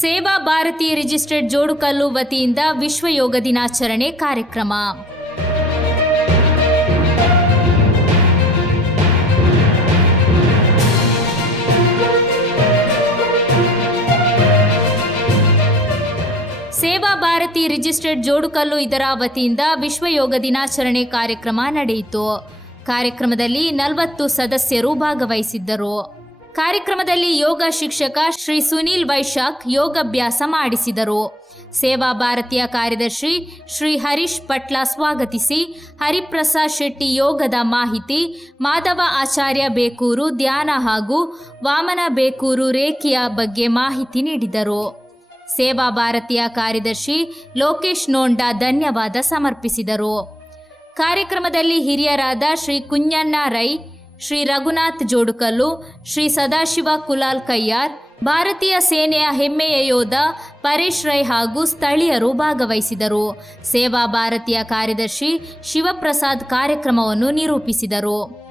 ಸೇವಾ ಭಾರತಿ ರಿಜಿಸ್ಟರ್ಡ್ ಜೋಡುಕಲ್ಲು ವತಿಯಿಂದ ವಿಶ್ವ ಯೋಗ ದಿನಾಚರಣೆ ಕಾರ್ಯಕ್ರಮ. ಸೇವಾ ಭಾರತಿ ರಿಜಿಸ್ಟರ್ಡ್ ಜೋಡುಕಲ್ಲು ಇದರ ವತಿಯಿಂದ ವಿಶ್ವ ಯೋಗ ದಿನಾಚರಣೆ ಕಾರ್ಯಕ್ರಮ ನಡೆಯಿತು. ಕಾರ್ಯಕ್ರಮದಲ್ಲಿ ನಲವತ್ತು ಸದಸ್ಯರು ಭಾಗವಹಿಸಿದ್ದರು. ಕಾರ್ಯಕ್ರಮದಲ್ಲಿ ಯೋಗ ಶಿಕ್ಷಕ ಶ್ರೀ ಸುನೀಲ್ ವೈಶಾಖ್ ಯೋಗಾಭ್ಯಾಸ ಮಾಡಿಸಿದರು. ಸೇವಾ ಭಾರತೀಯ ಕಾರ್ಯದರ್ಶಿ ಶ್ರೀ ಹರೀಶ್ ಪಟ್ಲ ಸ್ವಾಗತಿಸಿ. ಹರಿಪ್ರಸಾದ್ ಶೆಟ್ಟಿ ಯೋಗದ ಮಾಹಿತಿ, ಮಾಧವ ಆಚಾರ್ಯ ಬೇಕೂರು ಧ್ಯಾನ ಹಾಗೂ ವಾಮನ ಬೇಕೂರು ರೇಖೆಯ ಬಗ್ಗೆ ಮಾಹಿತಿ ನೀಡಿದರು. ಸೇವಾ ಭಾರತೀಯ ಕಾರ್ಯದರ್ಶಿ ಲೋಕೇಶ್ ನೋಂಡಾ ಧನ್ಯವಾದ ಸಮರ್ಪಿಸಿದರು. ಕಾರ್ಯಕ್ರಮದಲ್ಲಿ ಹಿರಿಯರಾದ ಶ್ರೀ ಕುಂಜಣ್ಣ ರೈ ಶ್ರೀ ರಘುನಾಥ್ ಜೋಡುಕಲ್ಲು, ಶ್ರೀ ಸದಾಶಿವ ಕುಲಾಲ್ ಕಯ್ಯಾರ್ ಭಾರತೀಯ ಸೇನೆಯ ಹೆಮ್ಮೆಯ ಯೋಧ ಪರೇಶ್ ರೈ ಹಾಗೂ ಸ್ಥಳೀಯರು ಭಾಗವಹಿಸಿದರು. ಸೇವಾ ಭಾರತೀಯ ಕಾರ್ಯದರ್ಶಿ ಶಿವಪ್ರಸಾದ್ ಕಾರ್ಯಕ್ರಮವನ್ನು ನಿರೂಪಿಸಿದರು.